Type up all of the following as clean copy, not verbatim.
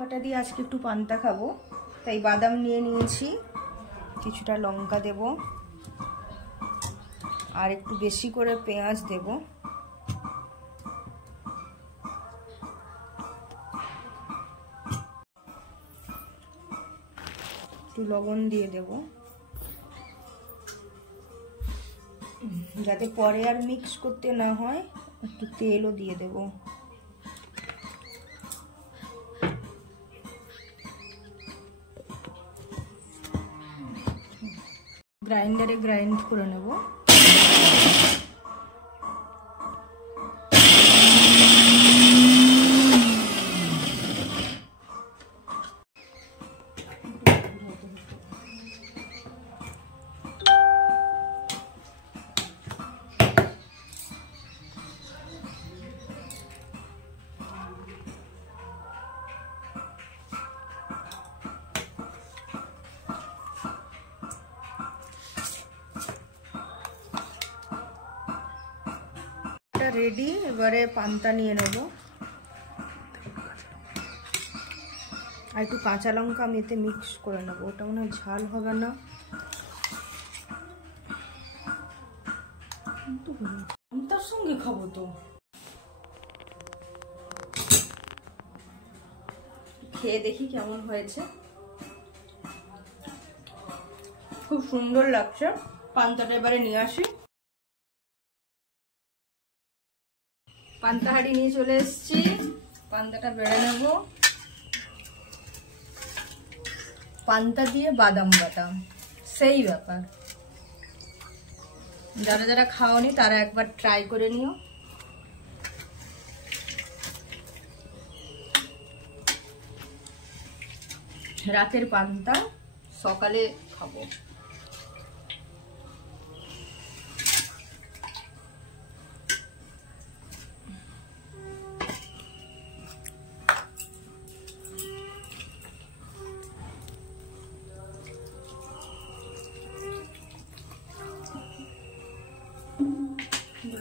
পাটা দিয়ে আজকে একটু পান্তা খাবো, তাই বাদাম নিয়ে নিয়েছি, কিছুটা লঙ্কা দেব আর একটু বেশি করে পেঁয়াজ দেব। একটু লবণ দিয়ে দেব যাতে পরে আর মিক্স করতে না হয়। একটু তেলও দিয়ে দেব। গ্রাইন্ডারে গ্রাইন্ড করে নেব। রেডি, এবারে পান্তা নিয়ে নেব। আর একটু কাঁচা লঙ্কা আমি এতে মিক্স করে নেবো, ওটা মনে হয় ঝাল হবে না। পান্তার সঙ্গে খাবো তো, খেয়ে দেখি কেমন হয়েছে। খুব সুন্দর লাগছে। পান্তাটা এবারে নিয়ে আসি। পান্তা হাঁড়ি নিয়ে চলে এসেছি, পান্তাটা বেড়ে নেব। পান্তা দিয়ে বাদাম বাটা সেই ব্যাপার। যারা যারা খাওনি তারা একবার ট্রাই করে নিও। রাতের পান্তা সকালে খাবো।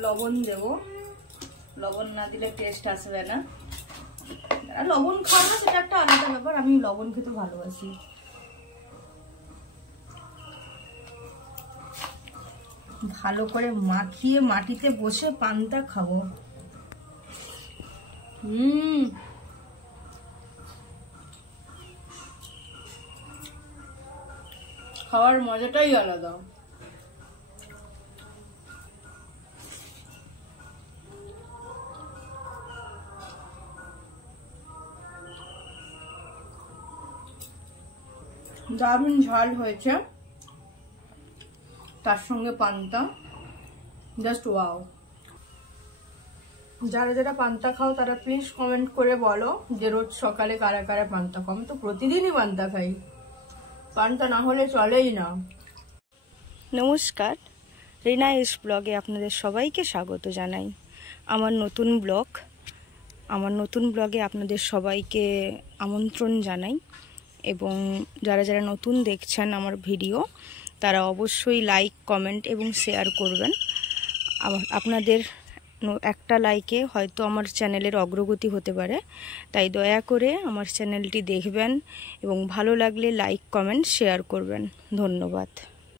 লবণ দেব, লবণ না দিলে টেস্ট আসবে না। লবণ খাওয়া না সেটা একটা আলাদা ব্যাপার, আমি লবণ খেতে ভালোবাসি। ভালো করে মাখিয়ে মাটিতে বসে পান্তা খাবো। খাওয়ার মজাটাই আলাদা। দারুণ ঝাল হয়েছে, তার সঙ্গে পান্তা, জাস্ট ওয়াও। যারা যারা পান্তা খাও তারা প্লিজ কমেন্ট করে বলো যে রোজ সকালে কারা কারা পান্তা খাও। আমি তো প্রতিদিনই পান্তা খাই, পান্তা না হলে চলেই না। নমস্কার, রিনা এস ব্লগে আপনাদের সবাইকে স্বাগত জানাই। আমার নতুন ব্লগে আপনাদের সবাইকে আমন্ত্রণ জানাই। এবং যারা যারা নতুন দেখছেন আমার ভিডিও তারা অবশ্যই লাইক, কমেন্ট এবং শেয়ার করবেন। আপনাদের একটা লাইকে হয়তো আমার চ্যানেলের অগ্রগতি হতে পারে, তাই দয়া করে আমার চ্যানেলটি দেখবেন এবং ভালো লাগলে লাইক, কমেন্ট, শেয়ার করবেন। ধন্যবাদ।